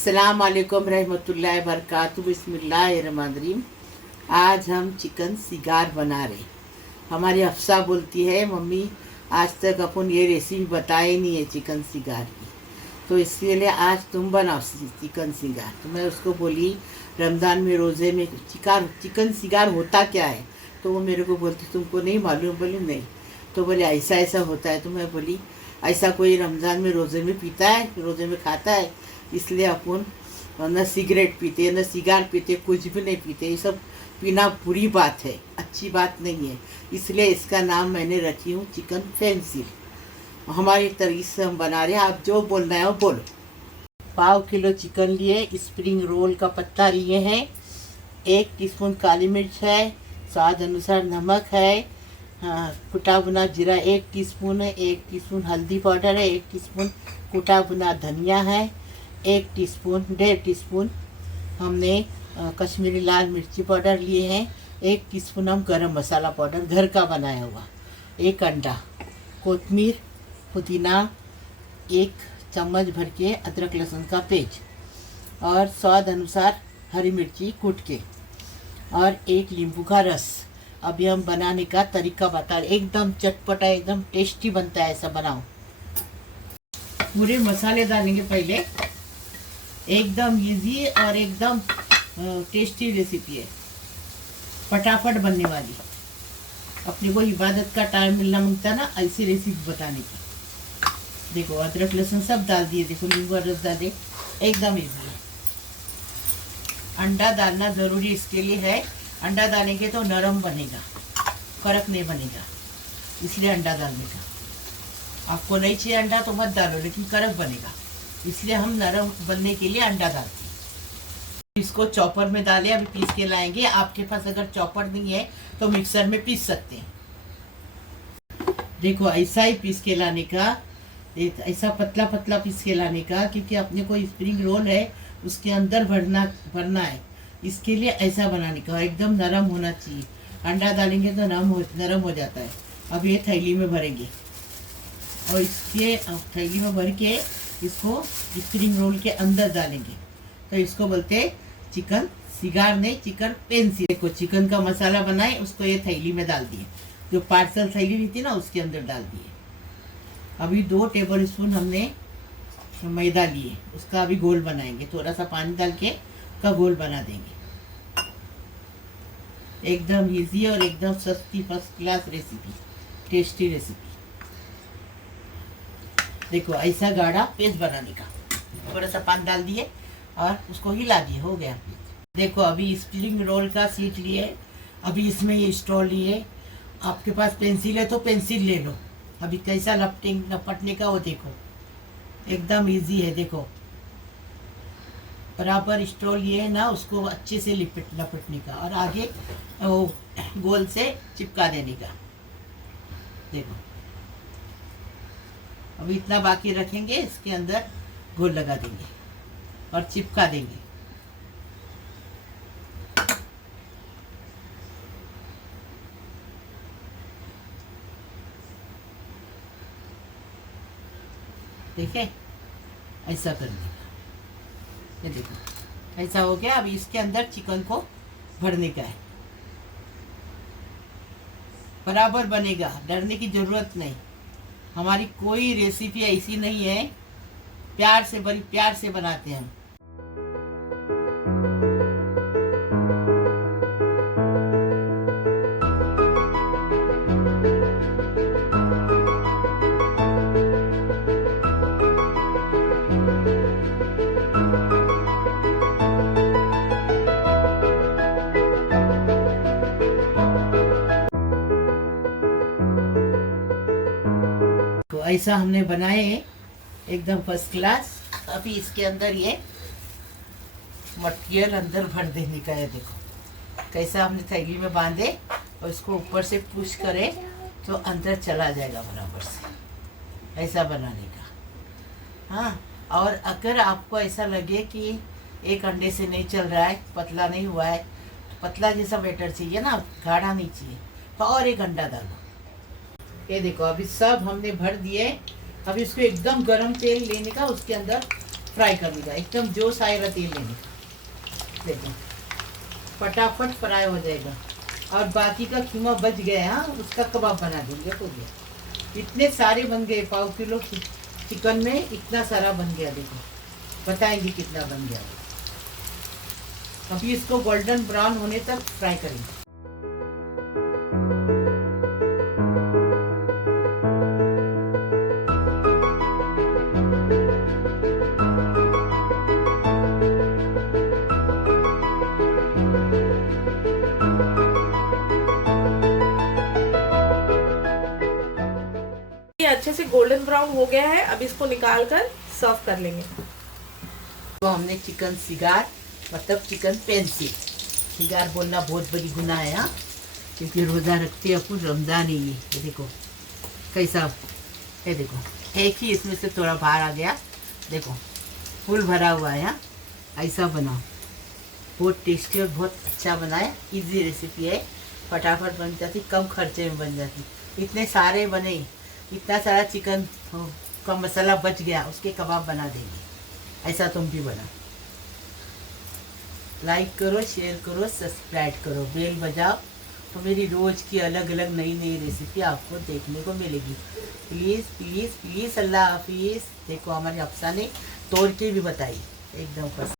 अस्सलाम वालेकुम रहमतुल्लाहि बरकातहू बिस्मिल्लाहिर्रहमानिर्रहीम। आज हम चिकन सिगार बना रहे। हमारी अफसा बोलती है, मम्मी आज तक अपन ये रेसिपी बताई नहीं है चिकन सिगार की, तो इसके लिए आज तुम बनाओ चिकन सिगार। तो मैं उसको बोली रमज़ान में रोज़े में चिकन सिगार होता क्या है, तो वो मेरे को बोलती तुमको नहीं मालूम। बोली नहीं, तो बोले ऐसा ऐसा होता है। तो मैं बोली ऐसा कोई रमज़ान में रोज़े में पीता है, रोज़े में खाता है, इसलिए अपन न सिगरेट पीते न सिगार पीते, कुछ भी नहीं पीते। ये सब पीना बुरी बात है, अच्छी बात नहीं है, इसलिए इसका नाम मैंने रखी हूँ चिकन पेंसिल। हमारी तरीके से हम बना रहे हैं, आप जो बोलना है वो बोलो। 1/2 किलो चिकन लिए, स्प्रिंग रोल का पत्ता लिए हैं, 1 टीस्पून काली मिर्च है, स्वाद अनुसार नमक है, कुटा भुना जीरा 1 टीस्पून है, 1 टीस्पून हल्दी पाउडर है, 1 टीस्पून कुटा भुना धनिया है, 1.5 टीस्पून हमने कश्मीरी लाल मिर्ची पाउडर लिए हैं, 1 टीस्पून हम गरम मसाला पाउडर घर का बनाया हुआ, 1 अंडा, कोतमीर पुदीना, 1 चम्मच भर के अदरक लहसुन का पेस्ट और स्वाद अनुसार हरी मिर्ची कूट के और 1 नींबू का रस। अभी हम बनाने का तरीका बता रहे, एकदम चटपटा एकदम टेस्टी बनता है, ऐसा बनाओ। पूरे मसाले डालेंगे पहले, एकदम इजी और एकदम टेस्टी रेसिपी है, फटाफट बनने वाली। अपने को इबादत का टाइम मिलना मांगता ना, ऐसी रेसिपी बताने की। देखो अदरक लहसुन सब डाल दिए, देखो नींबू रस डाले, एकदम इजी है। अंडा डालना ज़रूरी इसके लिए है, अंडा डालेंगे तो नरम बनेगा, कड़क नहीं बनेगा, इसलिए अंडा डालने का। आपको नहीं चाहिए अंडा तो मत डालो, लेकिन कड़क बनेगा, इसलिए हम नरम बनने के लिए अंडा डालते हैं। इसको चॉपर में डालें, अभी पीस के लाएंगे। आपके पास अगर चॉपर नहीं है तो मिक्सर में पीस सकते हैं। देखो ऐसा ही पीस के लाने का, ऐसा पतला पतला पीस के लाने का, क्योंकि अपने को स्प्रिंग रोल है उसके अंदर भरना है, इसके लिए ऐसा बनाने का। एकदम नरम होना चाहिए, अंडा डालेंगे तो नरम हो जाता है। अब ये थैली में भरेंगे और इसके थैली में भर के इसको स्प्रिंग रोल के अंदर डालेंगे, तो इसको बोलते हैं चिकन सिगार, नहीं चिकन पेंसिल। देखो चिकन का मसाला बनाए, उसको ये थैली में डाल दिए, जो पार्सल थैली रहती ना उसके अंदर डाल दिए। अभी 2 टेबल स्पून हमने मैदा लिए, उसका अभी गोल बनाएंगे, थोड़ा सा पानी डाल के उसका गोल बना देंगे। एकदम इजी और एकदम सस्ती first class recipe, tasty recipe. देखो ऐसा गाढ़ा पेस्ट बनाने का, थोड़ा सा पानी डाल दिए और उसको हिला दिए, हो गया। देखो अभी स्प्रिंग रोल का सीट लिए, अभी इसमें ये स्ट्रॉ लिए। आपके पास पेंसिल है तो पेंसिल ले लो। अभी कैसा लपटने का वो देखो, एकदम इजी है। देखो बराबर स्ट्रॉ लिए ना, उसको अच्छे से लपटने का और आगे वो गोल से चिपका देने का। देखो अभी इतना बाकी रखेंगे, इसके अंदर गोल लगा देंगे और चिपका देंगे। देखे ऐसा कर देगा, ये देखो ऐसा हो गया। अभी इसके अंदर चिकन को भरने का है, बराबर बनेगा, डरने की जरूरत नहीं। हमारी कोई रेसिपी ऐसी नहीं है, प्यार से बड़ी प्यार से बनाते हैं हम। तो ऐसा हमने बनाए एकदम फर्स्ट क्लास। अभी इसके अंदर ये मटेरियल अंदर भर देने का है। देखो कैसा हमने थैली में बांधे और इसको ऊपर से पुश करें तो अंदर चला जाएगा बराबर से, ऐसा बनाने का। हाँ, और अगर आपको ऐसा लगे कि एक अंडे से नहीं चल रहा है, पतला नहीं हुआ है, पतला जैसा बैटर चाहिए ना, गाढ़ा नहीं चाहिए, तो और 1 अंडा डालो। ये देखो अभी सब हमने भर दिए। अभी इसको एकदम गरम तेल लेने का, उसके अंदर फ्राई करने का, एकदम जोश आएगा तेल लेने का। देखो फटाफट फ्राई हो जाएगा। और बाकी का कीमा बच गया, हाँ उसका कबाब बना देंगे। हो गया, इतने सारे बन गए, 1/4 किलो चिकन में इतना सारा बन गया। देखो बताएंगे कितना बन गया। अभी इसको गोल्डन ब्राउन होने तक फ्राई करेंगे। ये अच्छे से गोल्डन ब्राउन हो गया है। अब इसको निकाल कर सर्व कर लेंगे। तो हमने चिकन सिगार मतलब चिकन पेंसिल, सिगार बोलना बहुत बड़ी गुनाह है, हाँ क्योंकि रोज़ा रखते अपन, रमज़ान ही ये देखो कैसा है। देखो एक ही इसमें से थोड़ा बाहर आ गया, देखो फुल भरा हुआ है। हाँ ऐसा बनाओ, बहुत टेस्टी और बहुत अच्छा बना है। ईजी रेसिपी है, फटाफट बन जाती, कम खर्चे में बन जाती। इतने सारे बने, इतना सारा चिकन का मसाला बच गया, उसके कबाब बना देंगे। ऐसा तुम भी बना। लाइक करो, शेयर करो, सब्सक्राइब करो, बेल बजाओ, तो मेरी रोज़ की अलग अलग नई नई रेसिपी आपको देखने को मिलेगी। प्लीज़ प्लीज़ प्लीज़, अल्लाह हाफिज़। देखो हमारी अफसा ने तोड़ के भी बताई एकदम।